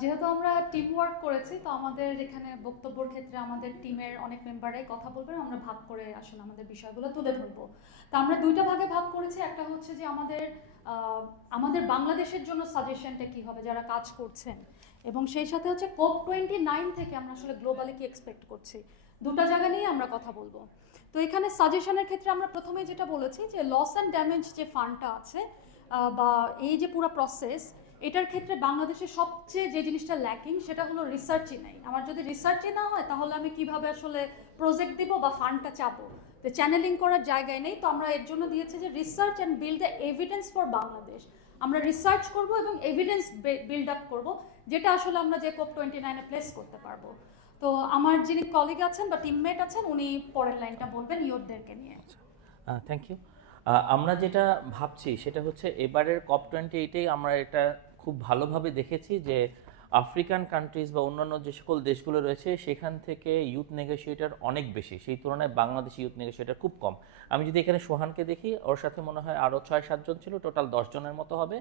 যেহেতু আমরা team work করেছি, তো আমাদের এখানে বক্তব্যের ক্ষেত্রে আমাদের টিমের অনেক মেম্বারাই কথা বলবেন, আমরা ভাগ করে আসলে আমাদের বিষয়গুলো তুলে ধরবো। তো আমরা দুইটা ভাগে ভাগ করেছি। একটা হচ্ছে যে আমাদের বাংলাদেশের জন্য সাজেশনটা কি হবে যারা কাজ করছেন, এবং সেই সাথে হচ্ছে COP29 থেকে আমরা আসলে গ্লোবালি কি এক্সপেক্ট করছি, দুটা জায়গা নিয়ে আমরা কথা বলবো। তো এখানে সাজেশনের ক্ষেত্রে আমরা প্রথমেই যেটা বলেছি যে লস অ্যান্ড ড্যামেজ যে ফান্ডটা আছে বা এই যে পুরো প্রসেস, এটার ক্ষেত্রে বাংলাদেশের সবচেয়ে যে জিনিসটা ল্যাকিং সেটা হলো রিসার্চই নাই। আমার যদি রিসার্চই না হয় তাহলে আমি কিভাবে আসলে প্রজেক্ট দিব বা ফান্ডটা চাবো, তো চ্যানেলিং করার জায়গায় নেই। তো আমরা এর জন্য দিয়েছি যে research and build the evidence for Bangladesh. আমরা রিসার্চ করব এবং এভিডেন্স বিল্ড আপ করব, যেটা আসলে আমরা যে COP29-এ প্লেস করতে পারবো। তো আমার যিনি কলিগ আছেন বা টিমমেট আছেন, উনি পরের লাইনটা বলবেন ইউথদেরকে নিয়ে। Thank you. আমরা যেটা ভাবছি সেটা হচ্ছে এবারের COP28-এই আমরা এটা খুব ভালোভাবে দেখেছি যে আফ্রিকান কান্ট্রিজ বা অন্যান্য যে সকল দেশগুলো রয়েছে সেখান থেকে ইউথ নেগোশিয়েটর অনেক বেশি, সেই তুলনায় বাংলাদেশি ইউথ নেগোশিয়েটর খুব কম। আমি যদি এখানে সোহানকে দেখি, ওর সাথে মনে হয় আরও 6-7 জন ছিল, টোটাল 10 জনের মতো হবে।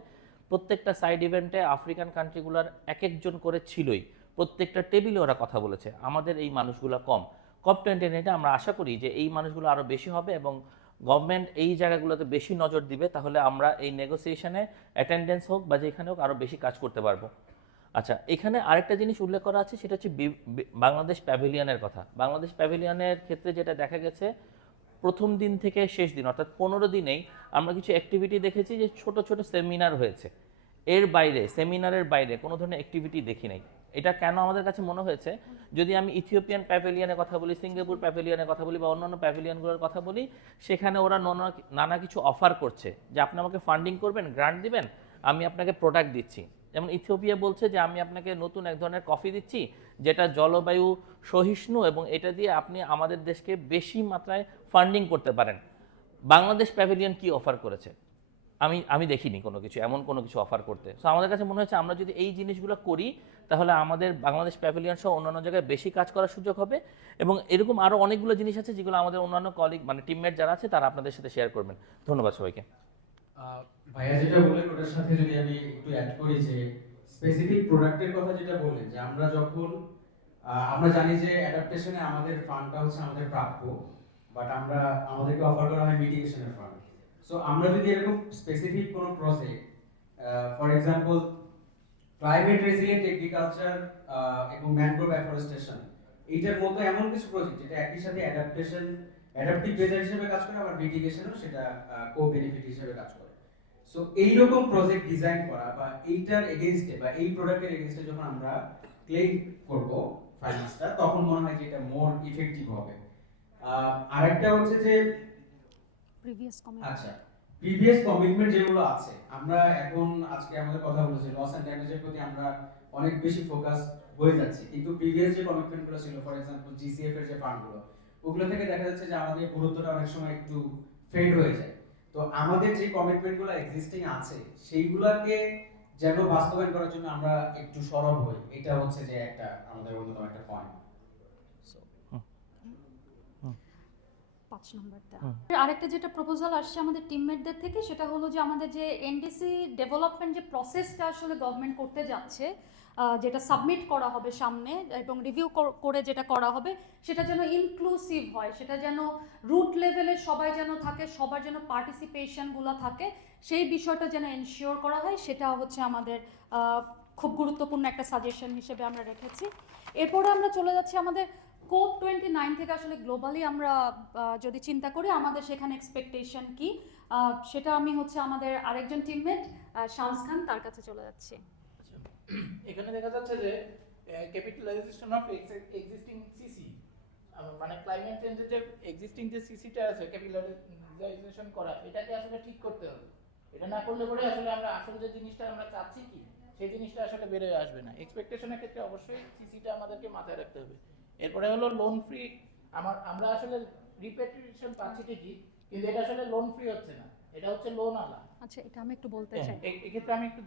প্রত্যেকটা সাইড ইভেন্টে আফ্রিকান কান্ট্রিগুলোর এক একজন করে ছিলই, প্রত্যেকটা টেবিলে ওরা কথা বলেছে। আমাদের এই মানুষগুলো কম। COP29-তে আমরা আশা করি যে এই মানুষগুলো আরও বেশি হবে এবং গভর্নমেন্ট এই জায়গাগুলোতে বেশি নজর দিবে, তাহলে আমরা এই নেগোসিয়েশনে অ্যাটেন্ডেন্স হোক বা যেখানে হোক আরও বেশি কাজ করতে পারবো। আচ্ছা, এখানে আরেকটা জিনিস উল্লেখ করা আছে, সেটা হচ্ছে বাংলাদেশ প্যাভিলিয়নের কথা। বাংলাদেশ প্যাভিলিয়নের ক্ষেত্রে যেটা দেখা গেছে, প্রথম দিন থেকে শেষ দিন অর্থাৎ 15 দিনেই আমরা কিছু অ্যাক্টিভিটি দেখেছি যে ছোট ছোট সেমিনার হয়েছে। এর বাইরে, সেমিনারের বাইরে কোনো ধরনের অ্যাক্টিভিটি দেখি নাই। এটা কেন আমাদের কাছে মনে হয়েছে, যদি আমি ইথিওপিয়ান প্যাভিলিয়নের কথা বলি, সিঙ্গাপুর প্যাভিলিয়নের কথা বলি বা অন্যান্য প্যাভিলিয়নগুলোর কথা বলি, সেখানে ওরা নানা কিছু অফার করছে যে আপনি আমাকে ফান্ডিং করবেন, গ্রান্ট দিবেন, আমি আপনাকে প্রোডাক্ট দিচ্ছি। যেমন ইথিওপিয়া বলছে যে আমি আপনাকে নতুন এক ধরনের কফি দিচ্ছি যেটা জলবায়ু সহিষ্ণু এবং এটা দিয়ে আপনি আমাদের দেশকে বেশি মাত্রায় ফান্ডিং করতে পারেন। বাংলাদেশ প্যাভিলিয়ন কি অফার করেছে? আমি দেখিনি কোনো কিছু, এমন কোনো কিছু অফার করতে। সো আমাদের কাছে মনে হচ্ছে আমরা যদি এই জিনিসগুলো করি তাহলে আমাদের বাংলাদেশ প্যাভিলিয়ন সহ অন্যান্য জায়গায় বেশি কাজ করার সুযোগ হবে। এবং এরকম আরও অনেকগুলো জিনিস আছে যেগুলো আমাদের অন্যান্য কলিগ মানে টিমমেট যারা আছে তারা আপনাদের সাথে শেয়ার করবেন। ধন্যবাদ সবাইকে। ভাইয়া যেটা বললেন ওটার সাথে যদি আমি একটু অ্যাড করি যে স্পেসিফিক প্রোডাক্টের কথা যেটা বললেন, যে আমরা যখন আমরা জানি যে অ্যাডাপ্টেশনে আমাদের ফান্ডটা হচ্ছে আমাদের প্রাপ্য, বাট আমাদেরকে অফার করা হয় মিটিগেশনের ফান্ড। সো আমরা যদি এরকম স্পেসিফিক কোনো project, for example climate resilient agriculture এবং ম্যানগ্রোভ অ্যাফরেস্টেশন, এইটার মতো এমন কিছু প্রজেক্ট যেটা একই সাথে অ্যাডাপটিভ মেজার হিসেবে কাজ করে, আবার মিটিগেশনও সেটা কো বেনিফিট হিসেবে কাজ করে। সো এইরকম প্রজেক্ট ডিজাইন করা বা এইটার এগেইনস্টে বা এই প্রোডাক্টের এগেইনস্টে যখন আমরা ক্লেম করব ফাইন্যান্সটা, তখন মনে হয় যে এটা মোর ইফেক্টিভ হবে। আরেকটা হচ্ছে যে প্রিভিয়াস কমিটমেন্ট যেগুলো আছে, আমরা এখন আজকে আমাদের কথা বলেছি লস এন্ড ড্যামেজের প্রতি আমরা অনেক বেশি ফোকাস হয়ে যাচ্ছি, কিন্তু প্রিভিয়াস যে কমিটমেন্টগুলো ছিল, ফর এক্সাম্পল জিসিএফ এর যে ফান্ডগুলো, ওগুলো থেকে দেখা যাচ্ছে যে আমাদের গুরুত্বটা অনেক সময় একটু ফেড হয়ে যায়। তো আমাদের যে কমিটমেন্টগুলো এক্সিস্টিং আছে সেইগুলোকে যেন বাস্তবায়ন করার জন্য আমরা একটু সরব হই, এটা হচ্ছে যে একটা আমাদের অন্যতম একটা পয়েন্ট। আরেকটা যেটা প্রপোজাল আসছে আমাদের টিমমেটদের থেকে, সেটা হলো যে আমাদের যে এনডিসি ডেভেলপমেন্ট যে প্রসেসটা আসলে গভর্নমেন্ট করতে যাচ্ছে, যেটা সাবমিট করা হবে সামনে এবং রিভিউ করে যেটা করা হবে, সেটা যেন ইনক্লুসিভ হয়, সেটা যেন রুট লেভেলে সবাই যেন থাকে, সবার যেন পার্টিসিপেশনগুলো থাকে, সেই বিষয়টা যেন এনশিওর করা হয়, সেটা হচ্ছে আমাদের খুব গুরুত্বপূর্ণ একটা সাজেশন হিসেবে আমরা রেখেছি। এরপরে আমরা চলে যাচ্ছি আমাদের COP29 থেকে আসলে গ্লোবালি আমরা যদি চিন্তা করি আমাদের সেখানে এক্সপেকটেশন কি, সেটা আমি হচ্ছে আমাদের আরেকজন টিমমেট শামস খান, তার কাছে চলে যাচ্ছি। এখানে দেখা যাচ্ছে যে ক্যাপিটালাইজেশন অফ এক্সিস্টিং সিসি, মানে ক্লাইমেট চেঞ্জের যে এক্সিস্টিং যে সিসিটা আছে ক্যাপিটালাইজেশন করা, এটাকে আসলে ঠিক করতে হবে। এটা না করলে পরে আসলে আমরা আসলে যে জিনিসটা আমরা চাচ্ছি কি সেই জিনিসটা আসলে বের হয়ে আসবে না। এক্সপেকটেশনের ক্ষেত্রে অবশ্যই সিসিটা আমাদেরকে মাথায় রাখতে হবে। এরপরে হলো লোন ফ্রি। আমরা আসলে রিপেটিশন পাচ্ছি ঠিকই, কিন্তু এটা আসলে লোন ফ্রি হচ্ছে না, এটা হচ্ছে লোন আলা। আচ্ছা, এটা আমি একটু বলতে চাই। এক্ষেত্রে আমি একটু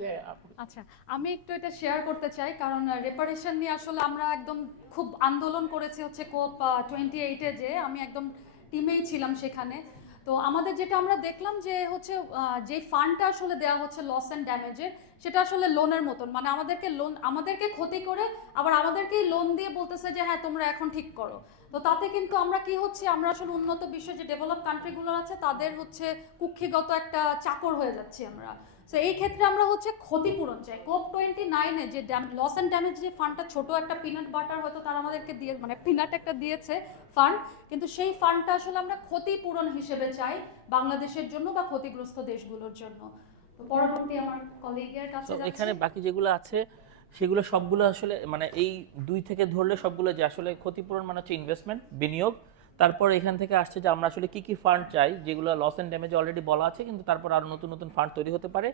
আচ্ছা, আমি একটু এটা শেয়ার করতে চাই, কারণ রেপারেশন নিয়ে আসলে আমরা একদম খুব আন্দোলন করেছি হচ্ছে COP28-এ, যে আমি একদম টিমেই ছিলাম সেখানে। তো আমাদের যেটা আমরা দেখলাম যে হচ্ছে যে ফান্ডটা আসলে দেওয়া হচ্ছে লস অ্যান্ড ড্যামেজের, সেটা আসলে লোনের মতন, মানে আমাদেরকে ক্ষতি করে আবার আমাদেরকেই লোন দিয়ে বলতেছে যে হ্যাঁ তোমরা এখন ঠিক করো। তো তাতে কিন্তু আমরা কি হচ্ছে, আমরা আসলে উন্নত বিশ্বের যে ডেভেলপ কান্ট্রিগুলো আছে তাদের হচ্ছে কুক্ষিগত একটা চাকর হয়ে যাচ্ছি আমরা। সো এই ক্ষেত্রে আমরা হচ্ছে ক্ষতিপূরণ চাই। COP29-এ যে লস অ্যান্ড ড্যামেজ যে ফান্ডটা, ছোট একটা পিনাট বাটার হয়তো তারা আমাদেরকে দিয়ে, মানে পিনাট একটা দিয়েছে ফান্ড, কিন্তু সেই ফান্ডটা আসলে আমরা ক্ষতিপূরণ হিসেবে চাই বাংলাদেশের জন্য বা ক্ষতিগ্রস্ত দেশগুলোর জন্য। তো পরবর্তী আমার কলিগের কাছে তো যাচ্ছি। এখানে বাকি যেগুলো আছে সেগুলো সবগুলো আসলে মানে এই 2 থেকে ধরলে সবগুলো যে আসলে ক্ষতিপূরণ মানে হচ্ছে ইনভেস্টমেন্ট, বিনিয়োগ। তারপর এখান থেকে আসছে যে আমরা আসলে কি কি ফান্ড চাই, যেগুলো লস অ্যান্ড ড্যামেজ অলরেডি বলা আছে, কিন্তু তারপর আরো নতুন নতুন ফান্ড তৈরি হতে পারে।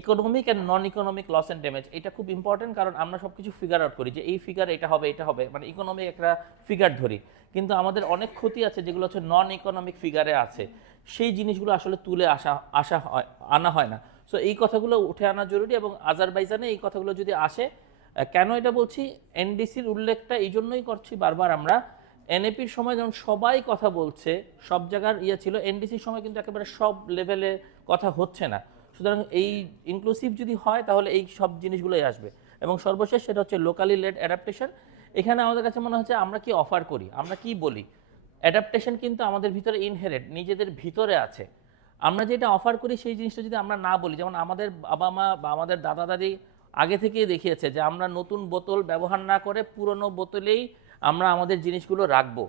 Economic and non economic loss and damage, এটা খুব ইম্পর্টেন্ট, কারণ আমরা সবকিছু ফিগার আউট করি যে এই ফিগার এটা হবে, মানে ইকোনমিক একটা ফিগার ধরি, কিন্তু আমাদের অনেক ক্ষতি আছে যেগুলো হচ্ছে নন ইকোনমিক ফিগারে আছে, সেই জিনিসগুলো আসলে তুলে আনা হয় না। সো এই কথাগুলো উঠে আনা জরুরি, এবং আজারবাইজানে এই কথাগুলো যদি আসে, কেন এটা বলছি, এনডিসির উল্লেখটা এই জন্যই করছি বারবার আমরা, এনএপির সময় যখন সবাই কথা বলছে, সব জায়গার ছিল, এনডিসির সময় কিন্তু একেবারে সব লেভেলে কথা হচ্ছে না। সুতরাং এই ইনক্লুসিভ যদি হয় তাহলে এই সব জিনিসগুলোই আসবে। এবং সর্বশেষ সেটা হচ্ছে লোকালি লেড অ্যাডাপ্টেশন। এখানে আমাদের কাছে মনে হচ্ছে আমরা কি অফার করি, আমরা কি বলি। অ্যাডাপ্টেশন কিন্তু আমাদের ভিতরে ইনহেরেন্ট, নিজেদের ভিতরে আছে। আমরা যেটা অফার করি সেই জিনিসটা যদি আমরা না বলি, যেমন আমাদের বাবা মা বা আমাদের দাদা দাদি আগে থেকেই দেখিয়েছে যে আমরা নতুন বোতল ব্যবহার না করে পুরনো বোতলেই আমরা আমাদের জিনিসগুলো রাখবো।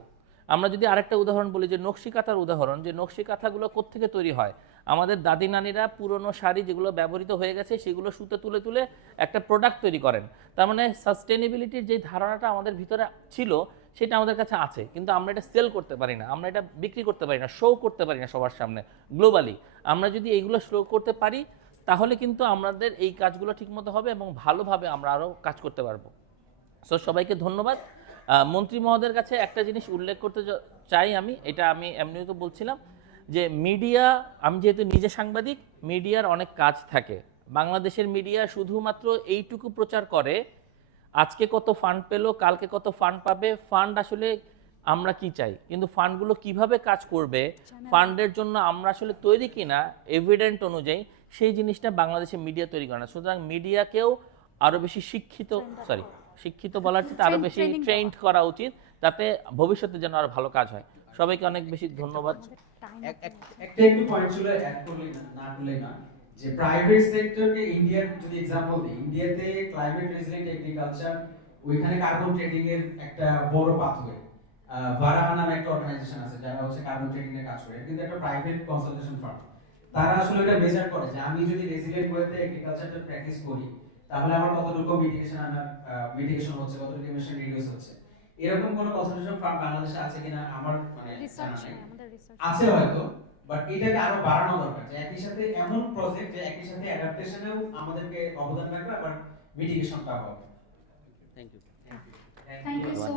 আমরা যদি আরেকটা উদাহরণ বলি, যে নকশি কাঁথার উদাহরণ, যে নকশি কাঁথাগুলো কোত্থেকে তৈরি হয়, আমাদের দাদি নানিরা পুরনো শাড়ি যেগুলো ব্যবহৃত হয়ে গেছে সেগুলো সুতো তুলে তুলে একটা প্রোডাক্ট তৈরি করেন। তার মানে সাস্টেনেবিলিটির যে ধারণাটা আমাদের ভিতরে ছিল সেটা আমাদের কাছে আছে, কিন্তু আমরা এটা সেল করতে পারি না, আমরা এটা বিক্রি করতে পারি না, শো করতে পারি না সবার সামনে গ্লোবালি। আমরা যদি এইগুলো শো করতে পারি তাহলে কিন্তু আমাদের এই কাজগুলো ঠিকমতো হবে এবং ভালোভাবে আমরা আরও কাজ করতে পারবো। সো সবাইকে ধন্যবাদ। মন্ত্রী মহোদয়ের কাছে একটা জিনিস উল্লেখ করতে চাই আমি, এটা আমি এমনিও তো বলছিলাম যে মিডিয়া, আমি যেহেতু নিজে সাংবাদিক, মিডিয়ার অনেক কাজ থাকে। বাংলাদেশের মিডিয়া শুধুমাত্র এইটুকু প্রচার করে আজকে কত ফান্ড পেলো, কালকে কত ফান্ড পাবে, ফান্ড আসলে আমরা কি চাই, কিন্তু ফান্ডগুলো কিভাবে কাজ করবে, ফান্ডের জন্য আমরা আসলে তৈরি কিনা এভিডেন্ট অনুযায়ী, সেই জিনিসটা বাংলাদেশের মিডিয়া তৈরি করে না। সুতরাং মিডিয়াকেও আরও বেশি শিক্ষিত বলার চেয়ে আরও বেশি ট্রেন্ড করা উচিত, যাতে ভবিষ্যতে যেন আরো ভালো কাজ হয়। সবাইকে অনেক বেশি ধন্যবাদ। একটা একটু পয়েন্ট ছিল অ্যাড করলে না যে প্রাইভেট সেক্টরকে ইন্ডিয়ার যদি एग्जांपल দিই, ইন্ডিয়াতে ক্লাইমেট রেজিলিয়েন্ট এগ্রিকালচার, ওইখানে কার্বন ট্রেডিং এর একটা বড় পাথওয়ে, ভারাহা নামে একটা অর্গানাইজেশন আছে যারা হচ্ছে কার্বন ট্রেডিং এর কাজ করে, কিন্তু একটা প্রাইভেট কনসালটেশন ফার্ম। তারা আসলে এটা মেজার করে যে আমি যদি রেজিলিয়েন্ট ওয়েতে এগ্রিকালচারটা প্র্যাকটিস করি তাহলে আমার কতটুকু মিটিগেশন হচ্ছে, কতটুকু ইমিশন রিডিউস হচ্ছে। এরকম কোন কনসালটেশন ফার্ম বাংলাদেশে আছে কিনা আমার মানে জানা নেই, আছে হয়তো, বাট এটাকে আরো বাড়ানো দরকার, যে একই সাথে এমন প্রজেক্ট যে একই সাথে অ্যাডাপ্টেশনেও আমাদেরকে অবদান রাখবে আবার মিটিগেশনটাও হবে। Thank you. Thank you so